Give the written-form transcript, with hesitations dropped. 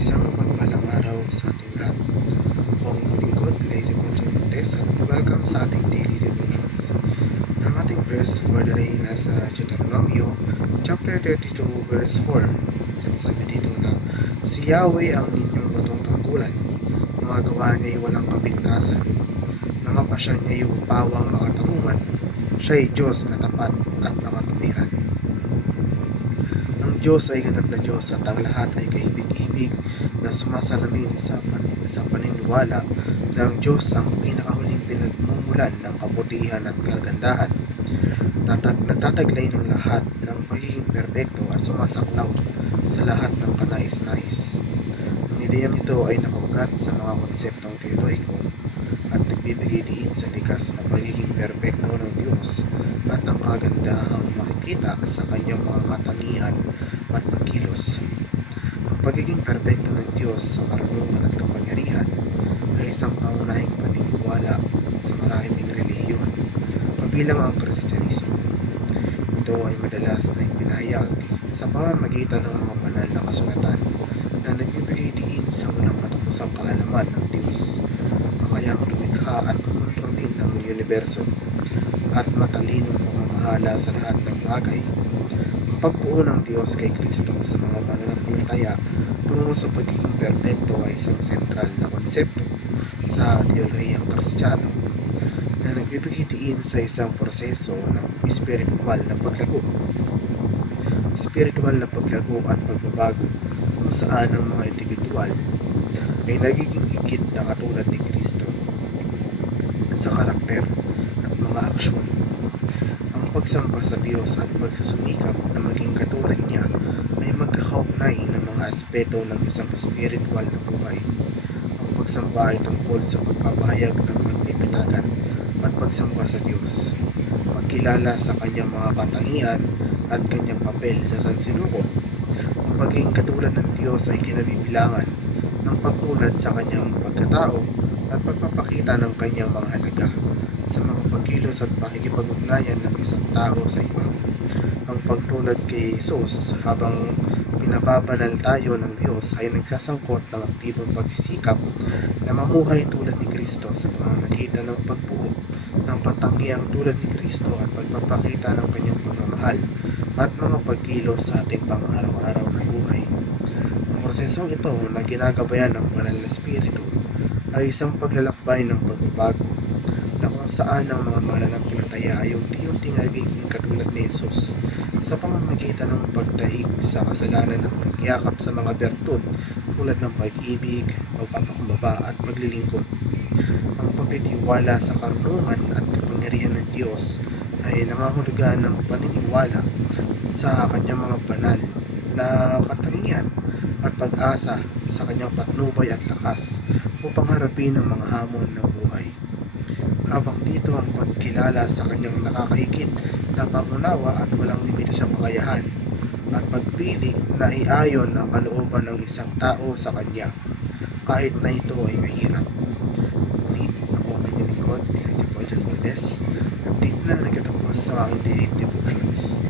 Isang mapagpalang araw sa ating lahat. Ako ang inyong lingkod, Lady Ponchang Cortez, at welcome sa ating daily devotions. Ang ating verse for the day nasa Deuteronomio, chapter 32, verse 4. Sinasabi dito na, si Yahweh ang inyong batong tanggulan, mga gawa niya'y walang kapintasan, mga pasya niya'y upawang makatarungan, siya'y Diyos na tapat at nakatuwiran. Ang Diyos ay ganap na Diyos at ang lahat ay kaibig-ibig na sumasalamin sa paniniwala na ang Diyos ang pinakahuling pinagmumulan ng kabutihan at kagandahan. Nagtataglay ng lahat ng pagiging perpekto at sumasaklaw sa lahat ng kanais-nais. Ang ideyang ito ay nakaugat sa mga konseptong teoloiko at nagbibigay diin sa likas na pagiging perpekto ng Diyos at ang kagandahang makikita sa kanyang mga katangian at pagkilos. Ang pagiging perpekto ng Diyos sa karunungan at kapangyarihan ay isang pangunahing paniniwala sa maraming relihiyon, kabilang ang Kristyanismo. Ito ay madalas na ipinahayag sa pamamagitan ng mga banal na kasulatan na nagbibigay diin sa walang katapusang kaalaman ng Diyos, makayang lumikha at kontrolin ng universo at matalinong pamamahala sa lahat ng bagay. Ang pagbuo ng Diyos kay Kristo sa mga mananampalataya tungo sa pagiging perpekto ay isang sentral na konsepto sa teolohiyang Kristiyano na nagbibigay diin sa isang proseso ng spiritual na paglago at pagbabago kung saan ang mga individual ay nagiging higit na katulad ni Kristo sa karakter at mga aksyon. Ang pagsamba sa Diyos at pagsusumikap na maging katulad niya ay magkakaugnay ng mga aspeto ng isang spiritual na buhay. Ang pagsamba ay tungkol sa pagpapahayag ng pagpipitagan at pagsamba sa Diyos, pagkilala sa kanyang mga katangian at kanyang papel sa sansinuko. Ang pagiging katulad ng Diyos ay kinabibilangan ng pagtulad sa kanyang pagkatao at pagpapakita ng kanyang mga halaga sa mga pagkilos at pakikipag-ugnayan ng isang tao sa iba. Ang pagtulad kay Jesus habang pinababanal tayo ng Diyos ay nagsasangkot ng aktibong pagsisikap na mamuhay tulad ni Kristo sa pamamagitan ng pagbuo ng katangiang tulad ni Kristo at pagpapakita ng kanyang pagmamahal at mga pagkilos sa ating pang-araw-araw na buhay. Ang prosesong ito na ginagabayan ng banal na Espiritu ay isang paglalakbay ng pagbabago na kung saan ang mga mananampalataya ay unti-unting nagiging katulad ni Jesus sa pamamagitan ng pagdaig sa kasalanan at pagyakap sa mga bertud tulad ng pag-ibig, pagpapakumbaba at paglilingkod. Ang pagtitiwala sa karunungan at kapangyarihan ng Diyos ay nangangahulugan ng paniniwala sa kanyang mga banal na katangian at pag-asa sa kanyang patnubay at lakas upang harapin ang mga hamon ng buhay. Habang dito ang pagkilala sa kanyang nakakahigit na pangunawa at walang limitasyong kakayahan at pagpili na iayon ang kalooban ng isang tao sa kanya kahit na ito ay mahirap. Muli, ako ang inyong lingkod, Elijah Ponchang Cortez, at dito na nagtatapos sa aking daily devotions.